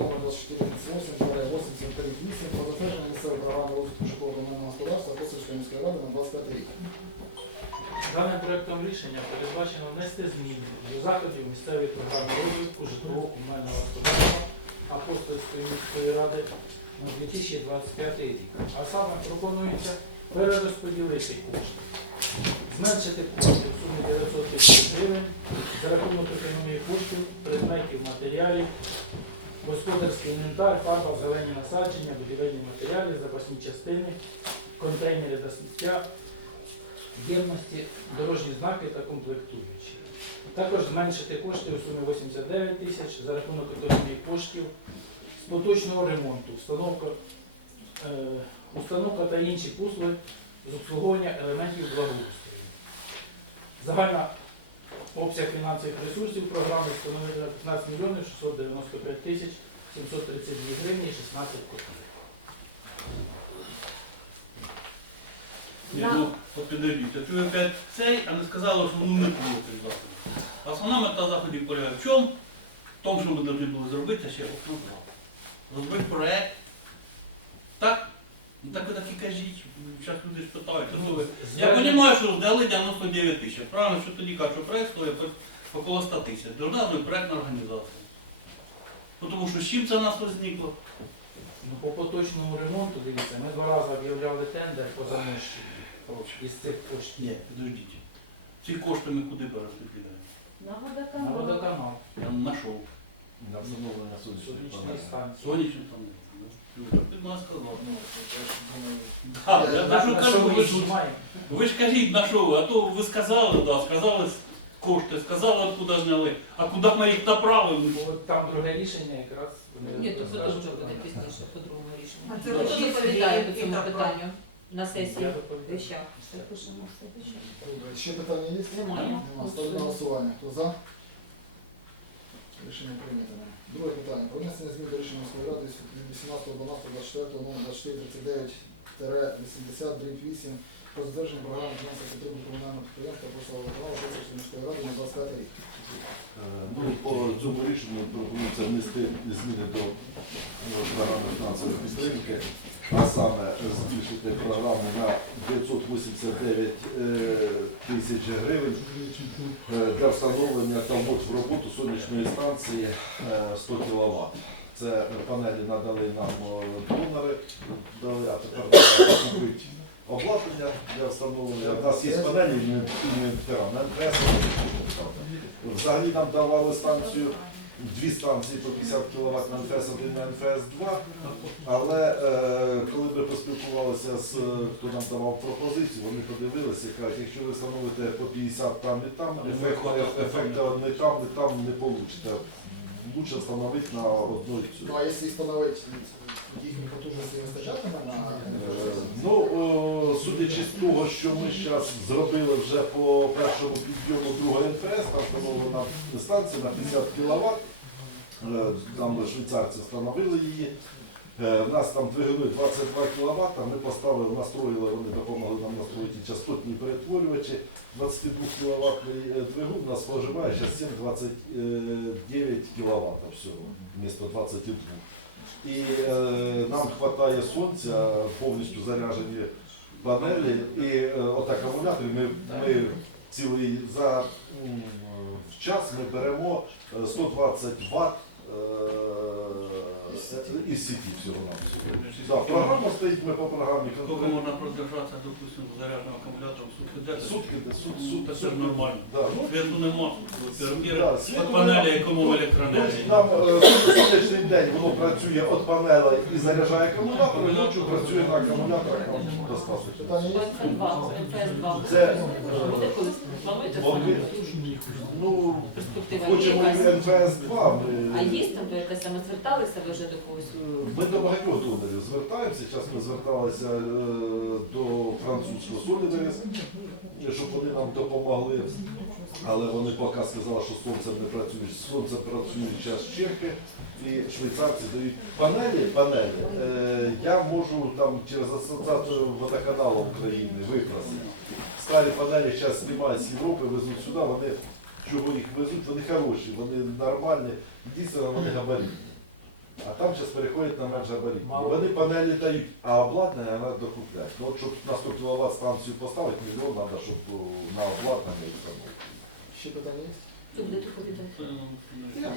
номер 2438, 8338 про затвердження місцевої програми розвитку житлово-комунального господарства Косівської міської ради на 25 рік. Даним проектом рішення передбачено внести зміни до заходів місцевої програми розвитку житлового комунального господарства Апостольської міської ради на 2025 рік. А саме пропонується перерозподілити кошти, зменшити кошти в сумі 900 тисяч гривень за рахунок економії коштів, предметів, матеріалів, господарський інвентар, фарба, зелені насадження, будівельні матеріали, запасні частини, контейнери та сміття, ємності, дорожні знаки та комплектуючі. Також зменшити кошти у сумі 89 тисяч за рахунок економії коштів з поточного ремонту, установка, е, установка та інші послуги з обслуговування елементів благоустрою. Загальна обсяг фінансових ресурсів програми становить 15 мільйонів 695 тисяч 732 гривні і 16 копійок. Ні, ну, от підождіть, ви опять цей, а не сказали, що ну не було цих. Основна мета заходів полягає в чому? В тому, що ми повинні були зробити, а ще основа. Розробити проект. Так? Ну так ви так і кажіть. Зараз люди ж питають. що ви? Я розумію, що здали 99 тисяч. Правильно, що тоді кажуть, що стоїть по- около 100 тисяч. Должна бути проектна організація. Ну, Тому що з чим це у нас возникло? Ну, по поточному ремонту, дивіться, ми два рази об'являли тендер по заміщенню із цих коштів. Ні, підождіть. Ці кошти ми куди перерозподіляємо? На На водоканал. водоканал, Я знайшов. На встановлення сонячної сонячні панелі. станції. Сонячну там. Я На- що кажу, ви ж, ви ж кажіть на що ви, а то ви сказали, да, сказали кошти, сказали, откуда зняли, а куди ми їх направили? Бо от там друге рішення якраз. вони Ні, то це розкажуть вже буде пізніше, по другому рішенню. А це Хто доповідає по цьому так, питанню на Я сесії? доповідаю. Вища. добре. Ще питання є? Немає. Ставлю на голосування. Хто за? Рішення прийнято. Друге питання. Про внесення змін до рішення міської від 18.12.24 номер 2439 дріб 8 про затвердження програми фінансової підтримки комунального підприємства водоканалу Косівської міської ради на 25 рік. Е, Ну, по цьому рішенню пропонується внести зміни до програми фінансової підтримки, а саме збільшити програму на 989 е, тисяч гривень е, для встановлення та в роботу сонячної станції е, 100 кВт. Це панелі надали нам е, донори, дали, а тепер купити обладнання для встановлення. У нас є панелі інвентаря, на МТС. Взагалі нам давали станцію, дві станції по 50 кВт на МФС-1 на МФС-2, але е, коли ми поспілкувалися з е, хто нам давав пропозицію, вони подивилися і кажуть, якщо ви встановите по 50 там і там, ефекту, ефекту не там, не там не вийде. Лучше встановити на одну цю. Ну, а якщо встановити їхні потужності вистачатиме на Е, Ну, о, судячи з того, що ми зараз зробили вже по першому підйому другого НФС, там встановлена станція на 50 кВт, там швейцарці встановили її. Е, У нас там двигуни 22 кВт, ми поставили, настроїли, вони допомогли нам настроїти частотні перетворювачі. 22 кВт двигун у нас споживає зараз 7,29 кВт всього, вмісто 22. І е, нам вистачає сонця, повністю заряджені панелі і е, отак акумулятор. Ми, ми цілий за м, в час ми беремо е, 120 Вт е, із сіті всього на да, Програма стоїть, ми по програмі Скільки можна продержатися, допустимо, зарядженим акумулятором сутки де? сутки, де сут, сут, це ж нормально. Да, ну, Світу нема, переміри. От панелі Ну, електроенергії. Нам е, сонячний день воно працює від панелей і заряджає акумулятор, і ночі працює на акумуляторах нам достатньо. питання є? МФС-2, МФС-2. Це Вони- ну, хочемо і якась? МФС-2. А є там то якась саме зверталися ви вже до когось? ми до багатьох донорів звертаємося. Зараз ми зверталися е, до французького Солідаріс, щоб вони нам допомогли. Але вони поки сказали, що сонце не працює. Сонце працює зараз чехи і швейцарці дають панелі. панелі. Е, я можу там через асоціацію водоканалу України випросити. Старі панелі зараз знімають з Європи, везуть сюди, вони чого їх везуть, вони хороші, вони нормальні, дійсно вони габаритні. А там зараз переходять на. Мало. Вони панелі дають, а обладнання треба докупляти. Ну, от щоб на 100 кВт станцію поставити, мільйон треба, щоб на обладнання і встановити. Ще питання є? Хто буде доповідати? Ну,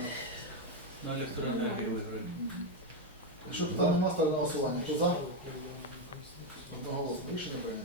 На електроенергію виграють. Якщо питань ставлю на голосування. Хто за? Одноголосно. Рішення прийнято.